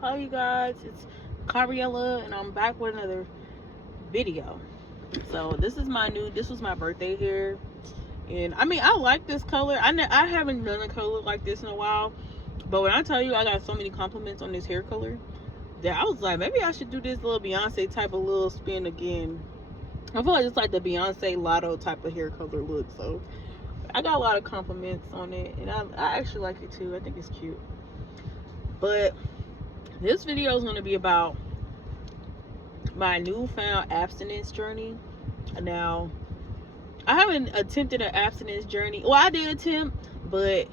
Hi you guys, it's Cariella and I'm back with another video. So this was my birthday hair, and I mean I like this color. I haven't done a color like this in a while, but when I tell you I got so many compliments on this hair color that I was like, maybe I should do this little Beyonce type of little spin again. I feel like it's like the Beyonce Lotto type of hair color look. So I got a lot of compliments on it, and I actually like it too. I think it's cute. But this video is going to be about my newfound abstinence journey. Now, I haven't attempted an abstinence journey. Well, I did attempt, but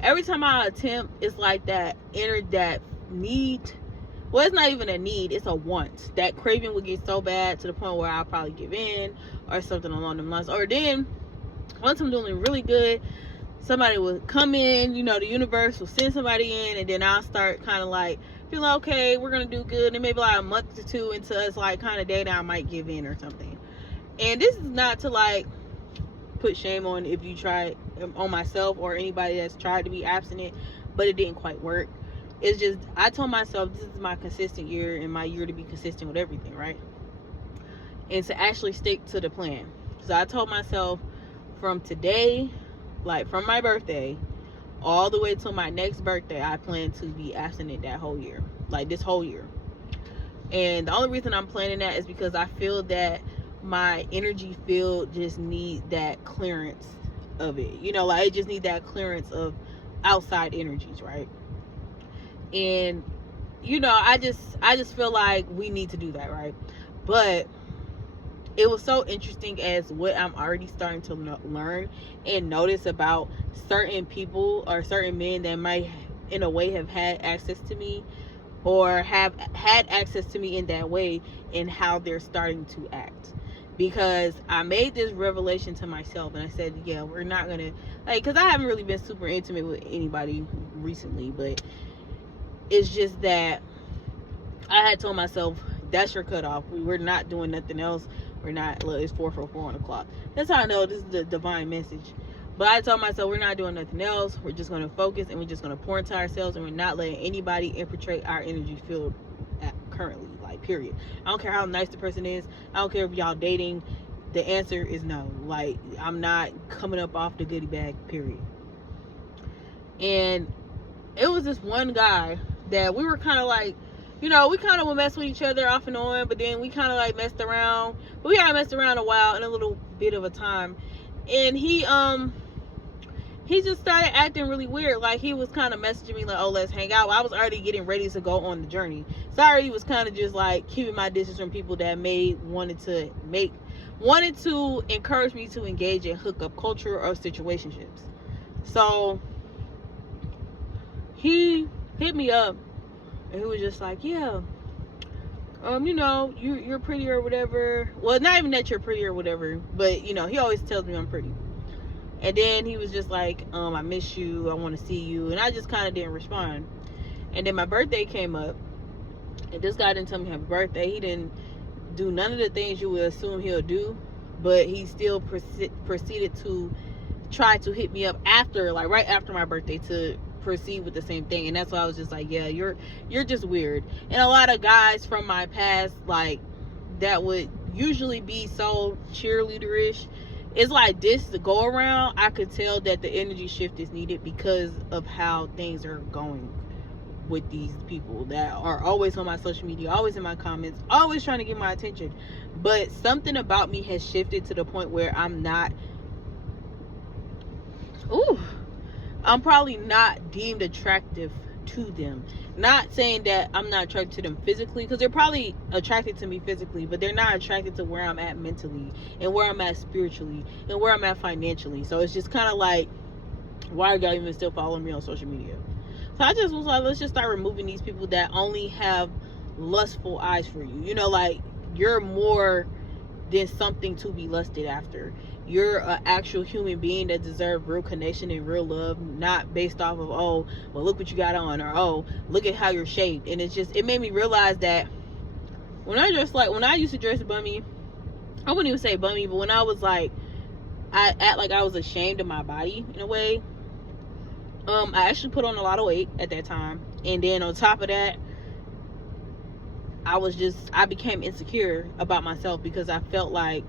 every time I attempt, it's like that need. Well, it's not even a need, it's a want. That craving would get so bad to the point where I'll probably give in or something along them lines. Or then, once I'm doing really good, somebody will come in, the universe will send somebody in, and then I'll start kind of like feeling okay, we're gonna do good, and maybe like a month or two into us like kind of dating, I might give in or something. And this is not to like put shame on if you try on myself or anybody that's tried to be abstinent but it didn't quite work. It's just I told myself this is my consistent year and my year to be consistent with everything, right? And to actually stick to the plan. So I told myself from today, like from my birthday all the way till my next birthday, I plan to be abstinent that whole year, like this whole year. And the only reason I'm planning that is because I feel that my energy field just need that clearance of it, like it just need that clearance of outside energies, right? And I just feel like we need to do that, right? But it was so interesting as what I'm already starting to learn and notice about certain people or certain men that might in a way have had access to me or have had access to me in that way, and how they're starting to act. Because I made this revelation to myself and I said, yeah, we're not gonna, like, because I haven't really been super intimate with anybody recently, but it's just that I had told myself that's your cutoff. We're not doing nothing else. We're not, look, it's 4:44 on the clock. That's how I know this is the divine message. But I told myself we're not doing nothing else. We're just going to focus and we're just going to pour into ourselves, and we're not letting anybody infiltrate our energy field currently, like, period. I don't care how nice the person is. I don't care if y'all dating. The answer is no. Like, I'm not coming up off the goodie bag, period. And it was this one guy that we were kind of like, we kind of would mess with each other off and on, but then we kind of like messed around. But we had messed around a while in a little bit of a time. And he just started acting really weird. Like, he was kind of messaging me like, oh, let's hang out. I was already getting ready to go on the journey. So I already was kind of just like keeping my distance from people that wanted to encourage me to engage in hookup culture or situationships. So he hit me up and he was just like, yeah, you're pretty or whatever. Well, not even that you're pretty or whatever, but he always tells me I'm pretty. And then he was just like, I miss you, I want to see you. And I just kind of didn't respond. And then my birthday came up, and this guy didn't tell me happy birthday. He didn't do none of the things you would assume he'll do, but he still proceeded to try to hit me up after, like right after my birthday, to proceed with the same thing. And that's why I was just like, yeah, you're just weird. And a lot of guys from my past, like, that would usually be so cheerleaderish, it's like this to go around, I could tell that the energy shift is needed because of how things are going with these people that are always on my social media, always in my comments, always trying to get my attention. But something about me has shifted to the point where I'm probably not deemed attractive to them. Not saying that I'm not attracted to them physically, because they're probably attracted to me physically, but they're not attracted to where I'm at mentally and where I'm at spiritually and where I'm at financially. So it's just kind of like, why are y'all even still following me on social media? So I just was like, let's just start removing these people that only have lustful eyes for you. Like, you're more than something to be lusted after. You're an actual human being that deserves real connection and real love, not based off of, oh, well, look what you got on, or, oh, look at how you're shaped. And it made me realize that when I used to dress bummy, I wouldn't even say bummy, but when I was like, I act like I was ashamed of my body in a way. I actually put on a lot of weight at that time. And then on top of that, I became insecure about myself because I felt like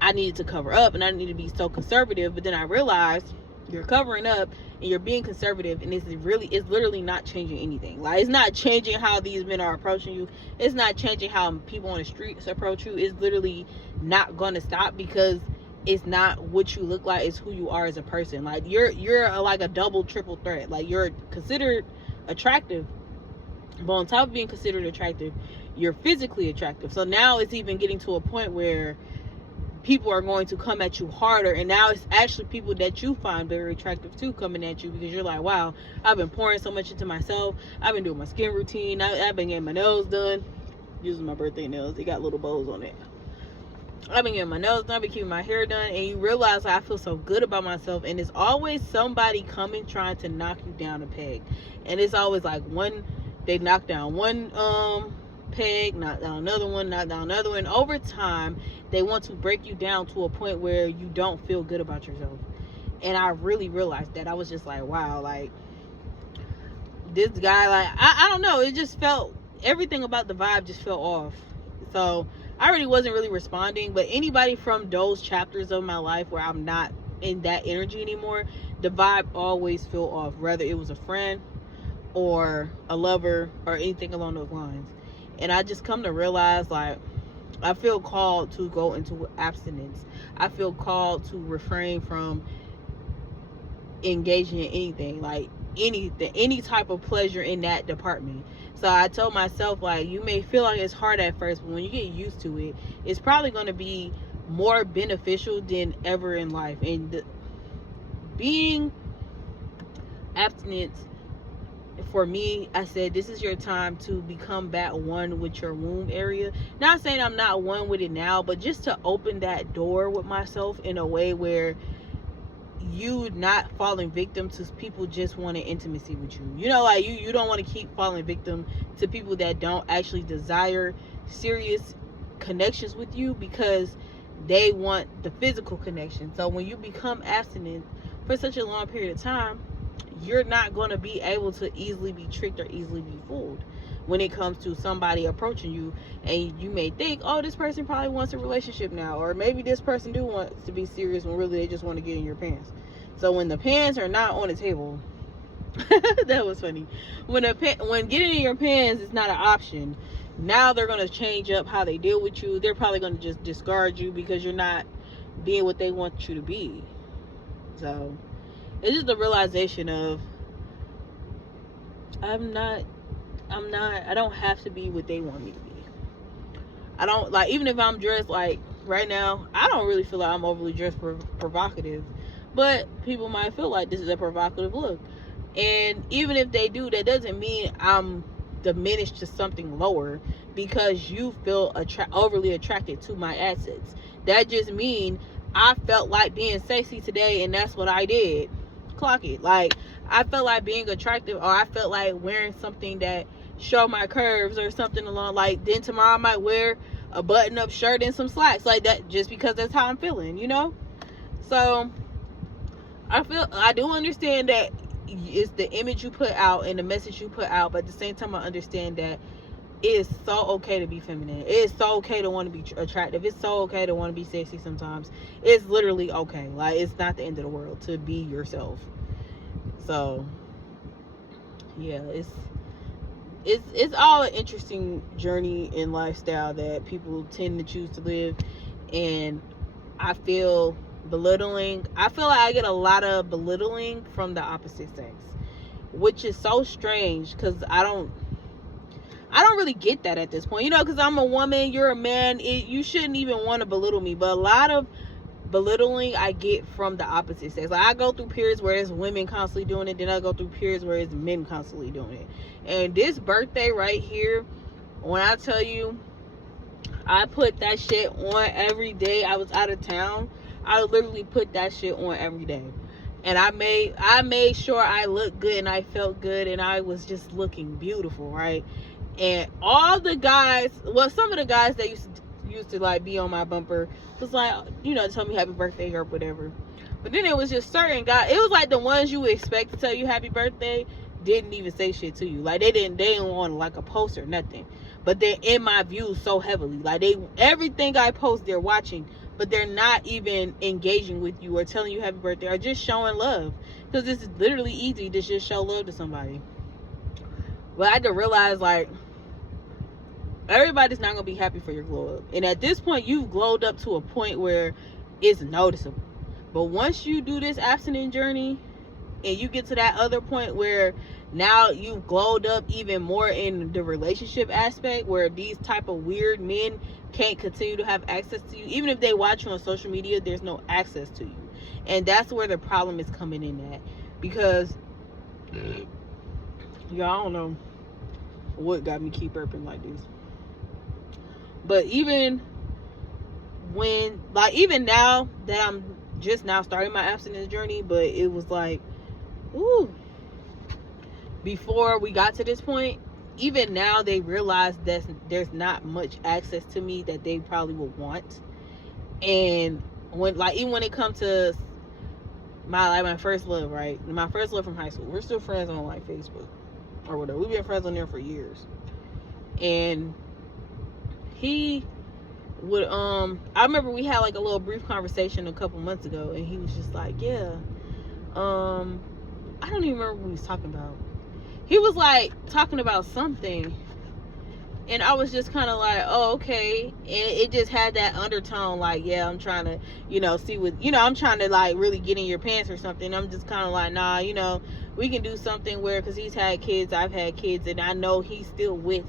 I needed to cover up and I needed to be so conservative. But then I realized you're covering up and you're being conservative, and it's literally not changing anything. Like, it's not changing how these men are approaching you. It's not changing how people on the streets approach you. It's literally not going to stop, because it's not what you look like, it's who you are as a person. Like, you're like a double, triple threat. Like, you're considered attractive, but on top of being considered attractive, you're physically attractive. So now it's even getting to a point where people are going to come at you harder, and now it's actually people that you find very attractive too coming at you, because you're like, wow, I've been pouring so much into myself. I've been doing my skin routine. I've been getting my nails done, using my birthday nails. They got little bows on it. I've been getting my nails done. I've been keeping my hair done, and you realize I feel so good about myself, and it's always somebody coming trying to knock you down a peg. And it's always like they knock down one peg, knock down another one, knock down another one. Over time, they want to break you down to a point where you don't feel good about yourself. And I really realized that. I was just like, wow, like, this guy, like, I don't know, it just felt, everything about the vibe just felt off. So I really wasn't really responding. But anybody from those chapters of my life where I'm not in that energy anymore, the vibe always felt off, whether it was a friend or a lover or anything along those lines. And I just come to realize, like, I feel called to go into abstinence. I feel called to refrain from engaging in anything, like any type of pleasure in that department. So I told myself, like, you may feel like it's hard at first, but when you get used to it, it's probably going to be more beneficial than ever in life. And being abstinent, for me, I said, this is your time to become back one with your womb area. Not saying I'm not one with it now, but just to open that door with myself in a way where you not falling victim to people just wanting intimacy with you. You know, like, you don't want to keep falling victim to people that don't actually desire serious connections with you, because they want the physical connection. So when you become abstinent for such a long period of time, you're not going to be able to easily be tricked or easily be fooled when it comes to somebody approaching you. And you may think, oh, this person probably wants a relationship now, or maybe this person do want to be serious, when really they just want to get in your pants. So when the pants are not on the table, that was funny, when getting in your pants is not an option, now they're going to change up how they deal with you. They're probably going to just discard you because you're not being what they want you to be. So it's just the realization of, I don't have to be what they want me to be. I don't, like, even if I'm dressed, like, right now, I don't really feel like I'm overly dressed provocative, but people might feel like this is a provocative look. And even if they do, that doesn't mean I'm diminished to something lower because you feel overly attracted to my assets. That just means I felt like being sexy today, and that's what I did. Clock it. Like, I felt like being attractive, or I felt like wearing something that show my curves or something along, like, then tomorrow I might wear a button-up shirt and some slacks, like that, just because that's how I'm feeling, you know. So I do understand that it's the image you put out and the message you put out, but at the same time, I understand that it is so okay to be feminine. It is so okay to want to be attractive. It's so okay to want to be sexy sometimes. It's literally okay. Like, it's not the end of the world to be yourself. So yeah, it's all an interesting journey and lifestyle that people tend to choose to live. And I feel belittling. I feel like I get a lot of belittling from the opposite sex, which is so strange, because I don't really get that at this point, you know, because I'm a woman, you're a man, you shouldn't even want to belittle me. But a lot of belittling I get from the opposite sex. Like, I go through periods where it's women constantly doing it, then I go through periods where it's men constantly doing it. And this birthday right here, when I tell you, I put that shit on every day I was out of town. I literally put that shit on every day. And I made sure I looked good and I felt good and I was just looking beautiful, right? And all the guys, well, some of the guys that used to like be on my bumper was like, you know, tell me happy birthday or whatever. But then it was just certain guys, it was like the ones you would expect to tell you happy birthday, didn't even say shit to you. Like, they didn't want like a post or nothing, but they're in my view so heavily. Like, everything I post, they're watching, but they're not even engaging with you or telling you happy birthday or just showing love, because it's literally easy to just show love to somebody. But I had to realize, like, everybody's not gonna be happy for your glow up, and at this point you've glowed up to a point where it's noticeable. But once you do this abstinent journey and you get to that other point where now you've glowed up even more in the relationship aspect, where these type of weird men can't continue to have access to you, even if they watch you on social media, there's no access to you. And that's where the problem is coming in at, because y'all don't know what got me keep burping like this. But even when, like, even now that I'm just now starting my abstinence journey, but it was like, ooh, before we got to this point, even now they realize that there's not much access to me that they probably would want. And when, like, even when it comes to my first love, right? My first love from high school, we're still friends on like Facebook or whatever. We've been friends on there for years. And he would I remember we had like a little brief conversation a couple months ago, and he was just like, yeah, I don't even remember what he was talking about. He was like talking about something, and I was just kind of like, oh, okay. And it just had that undertone, like, yeah, I'm trying to, see what, I'm trying to like really get in your pants or something. I'm just kind of like, nah, we can do something where, because he's had kids, I've had kids, and I know he's still with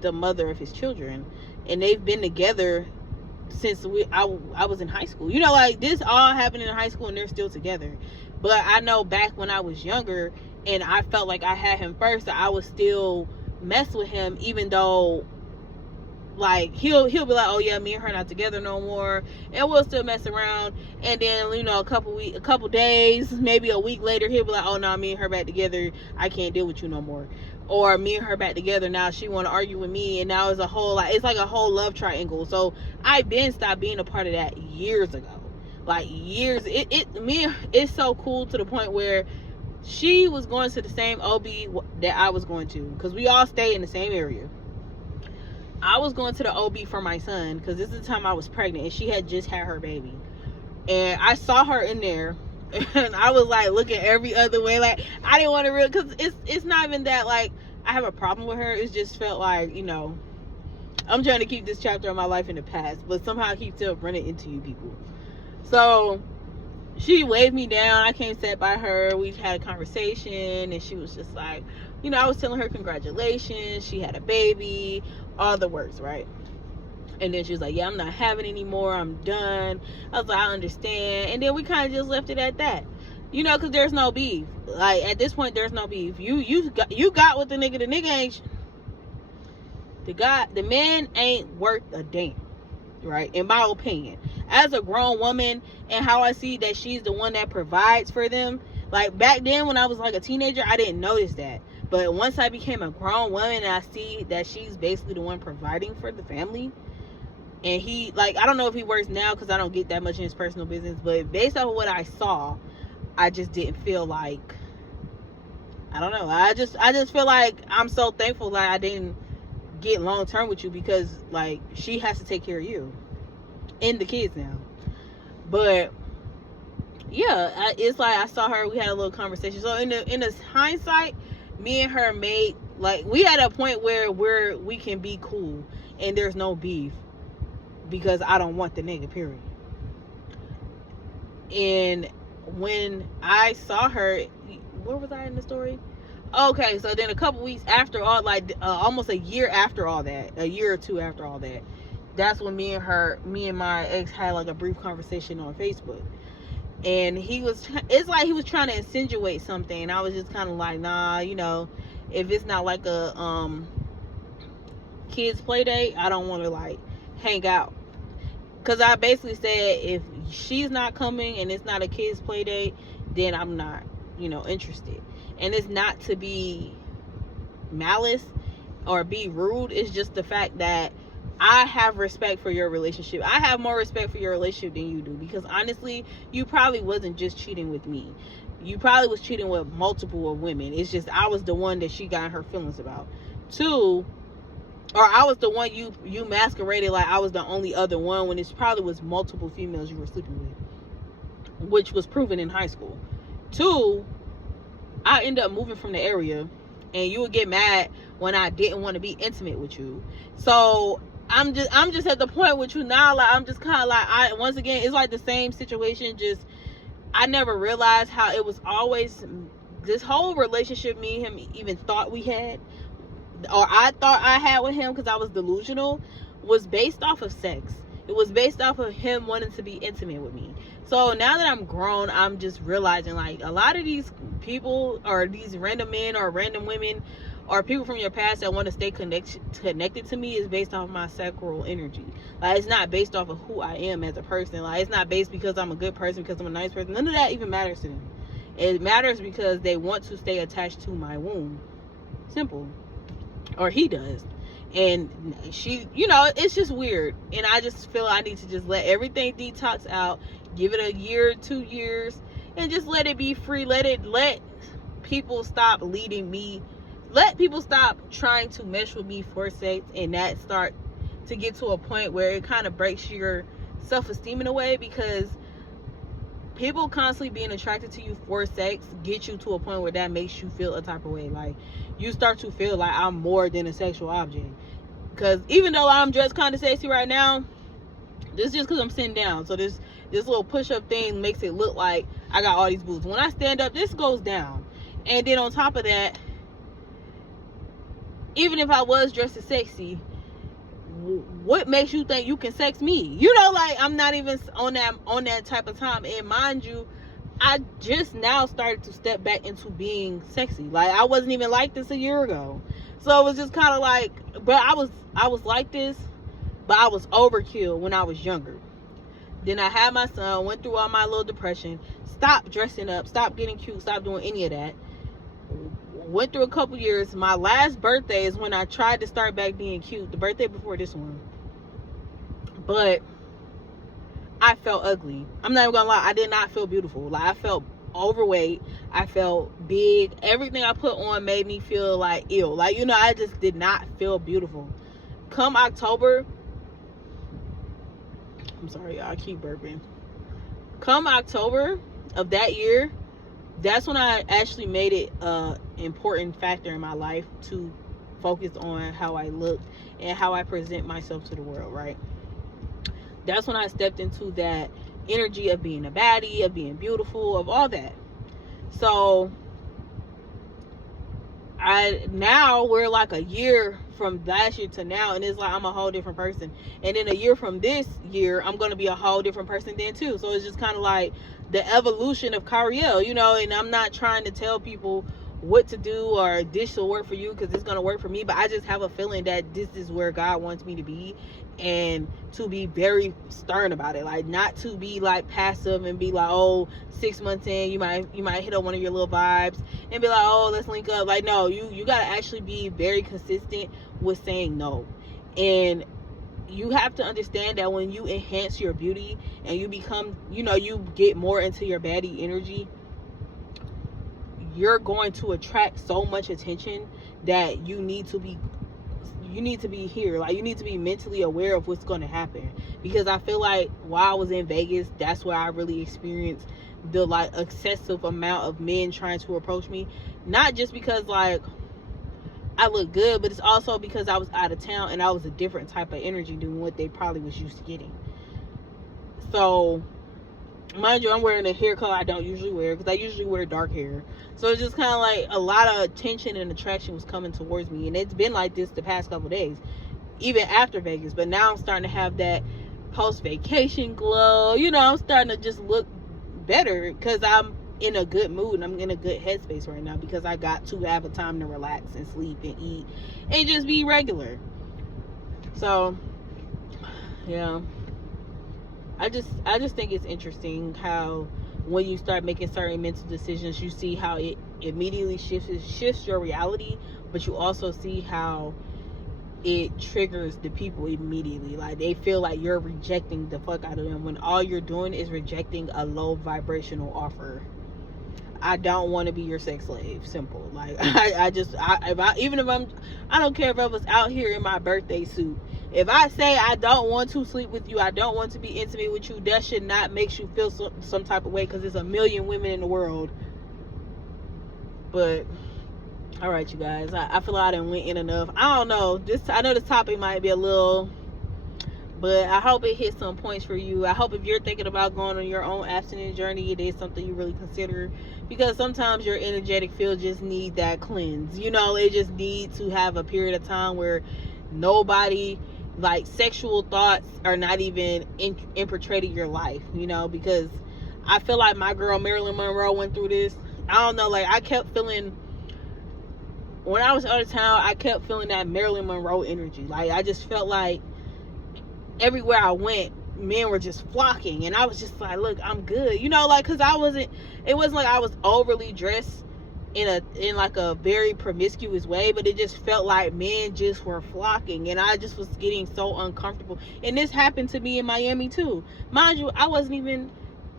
the mother of his children, and they've been together since I was in high school. Like, this all happened in high school, and they're still together. But I know back when I was younger and I felt like I had him first, I would still mess with him, even though, like, he'll be like, oh yeah, me and her not together no more, and we'll still mess around. And then, a couple days, maybe a week later, he'll be like, oh no, me and her back together, I can't deal with you no more. Or me and her back together, now she want to argue with me, and now it's a whole, like, it's like a whole love triangle. So I been stopped being a part of that years ago, like years. It's so cool to the point where she was going to the same OB that I was going to, because we all stay in the same area. I was going to the OB for my son, because this is the time I was pregnant, and she had just had her baby. And I saw her in there, and I was like looking every other way, like I didn't want to because it's not even that like I have a problem with her. It just felt like, I'm trying to keep this chapter of my life in the past, but somehow I keep still running into you people. So she waved me down. I came, sat by her. We had a conversation, and she was just like, I was telling her congratulations, she had a baby, all the words, right? And then she was like, yeah, I'm not having anymore, I'm done. I was like, I understand. And then we kind of just left it at that, because there's no beef. Like, at this point, there's no beef. You got with the nigga ain't, the man ain't worth a damn, right? In my opinion, as a grown woman, and how I see that she's the one that provides for them. Like, back then when I was like a teenager, I didn't notice that. But once I became a grown woman and I see that she's basically the one providing for the family, and he, like, I don't know if he works now because I don't get that much in his personal business, but based off of what I saw, I just didn't feel like, I don't know, I just feel like I'm so thankful that I didn't get long term with you, because like she has to take care of you and the kids now. But yeah, it's like I saw her, we had a little conversation. So in the hindsight, me and her made, like, we had a point where we can be cool and there's no beef, because I don't want the nigga, period. And when I saw her, where was I in the story? Okay, so then a couple weeks after all, like almost a year after all that, a year or two after all that, that's when me and my ex had like a brief conversation on Facebook. And it's like he was trying to insinuate something, and I was just kind of like, nah, if it's not like a kids play date, I don't want to like hang out. Because I basically said, if she's not coming and it's not a kids play date, then I'm not, interested. And it's not to be malice or be rude. It's just the fact that I have respect for your relationship. I have more respect for your relationship than you do, because honestly, you probably wasn't just cheating with me. you probably was cheating with multiple of women. It's just I was the one that she got her feelings about. 2, or I was the one you masqueraded like I was the only other one when it probably was multiple females you were sleeping with, which was proven in high school. 2, I ended up moving from the area, and you would get mad when I didn't want to be intimate with you. So I'm just at the point with you now, like I'm just kind of like, once again, it's like the same situation, just I never realized how it was always this whole relationship me and him even thought we had, or I thought I had with him, because I was delusional, was based off of sex. It was based off of him wanting to be intimate with me. So now that I'm grown, I'm just realizing like a lot of these people, or these random men or random women, or people from your past that want to stay connected to me, is based off of my sacral energy. Like, it's not based off of who I am as a person. Like, it's not based because I'm a good person, because I'm a nice person. None of that even matters to them. It matters because they want to stay attached to my womb. Simple. Or he does. And she, it's just weird. And I just feel I need to just let everything detox out, give it a year, 2 years, and just let it be free. Let people stop leading me. Let people stop trying to mesh with me for sex, and that start to get to a point where it kind of breaks your self-esteem in a way, because people constantly being attracted to you for sex get you to a point where that makes you feel a type of way. Like, you start to feel like I'm more than a sexual object. Because even though I'm dressed kind of sexy right now, this is just because I'm sitting down. So this little push-up thing makes it look like I got all these boobs. When I stand up, this goes down. And then on top of that, even if I was dressed as sexy, what makes you think you can sex me? Like, I'm not even on that type of time. And mind you, I just now started to step back into being sexy. Like, I wasn't even like this a year ago. So it was just kind of like, but I was like this, but I was overkill when I was younger. Then I had my son, went through all my little depression, stopped dressing up, stopped getting cute, stopped doing any of that. Went through a couple years. My last birthday is when I tried to start back being cute. The birthday before this one. But I felt ugly. I'm not even gonna lie. I did not feel beautiful. Like, I felt overweight. I felt big. Everything I put on made me feel like ill. Like, I just did not feel beautiful. Come October. I'm sorry, y'all. I keep burping. Come October of that year, that's when I actually made it an important factor in my life to focus on how I look and how I present myself to the world, right? That's when I stepped into that energy of being a baddie, of being beautiful, of all that. So now we're like a year from last year to now, and it's like I'm a whole different person. And then a year from this year, I'm going to be a whole different person then too. So it's just kind of like the evolution of Cariel, and I'm not trying to tell people what to do or this will work for you, because it's going to work for me. But I just have a feeling that this is where God wants me to be, and to be very stern about it. Like, not to be like passive and be like, oh, 6 months in, you might hit up one of your little vibes and be like, oh, let's link up. Like, no, you got to actually be very consistent with saying no. And you have to understand that when you enhance your beauty and you become, you get more into your baddie energy, you're going to attract so much attention that you need to be here. Like, you need to be mentally aware of what's going to happen. Because I feel like while I was in Vegas, that's where I really experienced the like excessive amount of men trying to approach me. Not just because like I look good, but it's also because I was out of town and I was a different type of energy than what they probably was used to getting. So mind you, I'm wearing a hair color I don't usually wear, because I usually wear dark hair. So it's just kind of like a lot of attention and attraction was coming towards me. And it's been like this the past couple days, even after Vegas. But now I'm starting to have that post-vacation glow. I'm starting to just look better because I'm in a good mood and I'm in a good headspace right now, because I got to have a time to relax and sleep and eat and just be regular. So, yeah. I just think it's interesting how when you start making certain mental decisions, you see how it immediately shifts your reality, but you also see how it triggers the people immediately. Like, they feel like you're rejecting the fuck out of them when all you're doing is rejecting a low vibrational offer. I don't want to be your sex slave. Simple. Like, I don't care if I was out here in my birthday suit. If I say I don't want to sleep with you, I don't want to be intimate with you, that should not make you feel some type of way, because there's a million women in the world. But all right, you guys, I feel like I done went in enough. I don't know, I know this topic might be a little, but I hope it hit some points for you. I hope if you're thinking about going on your own abstinence journey, it is something you really consider, because sometimes your energetic field just need that cleanse. You know, it just needs to have a period of time where nobody, like, sexual thoughts are not even infiltrating your life, you know, because I feel like my girl Marilyn Monroe went through this. I don't know, like, I kept feeling, when I was out of town, I kept feeling that Marilyn Monroe energy. Like, I just felt like everywhere I went, men were just flocking, and I was just like, look, I'm good, you know, like, because it wasn't like I was overly dressed in like a very promiscuous way, but it just felt like men just were flocking, and I just was getting so uncomfortable. And this happened to me in Miami too, mind you. I wasn't even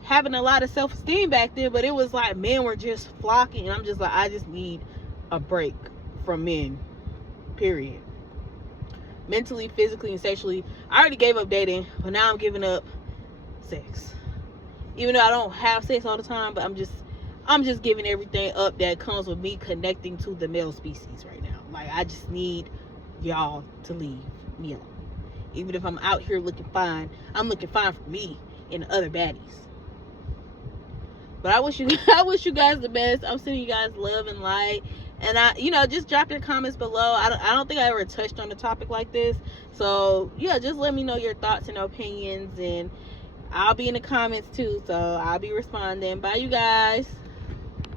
having a lot of self-esteem back then, but it was like men were just flocking, and I'm just like, I just need a break from men, period. Mentally, physically, and sexually. I already gave up dating, but now I'm giving up sex, even though I don't have sex all the time. But I'm just giving everything up that comes with me connecting to the male species right now. Like, I just need y'all to leave me alone. Even if I'm out here looking fine, I'm looking fine for me and the other baddies. But I wish you guys the best. I'm sending you guys love and light. And just drop your comments below. I don't think I ever touched on a topic like this. So yeah, just let me know your thoughts and opinions, and I'll be in the comments too. So I'll be responding. Bye, you guys.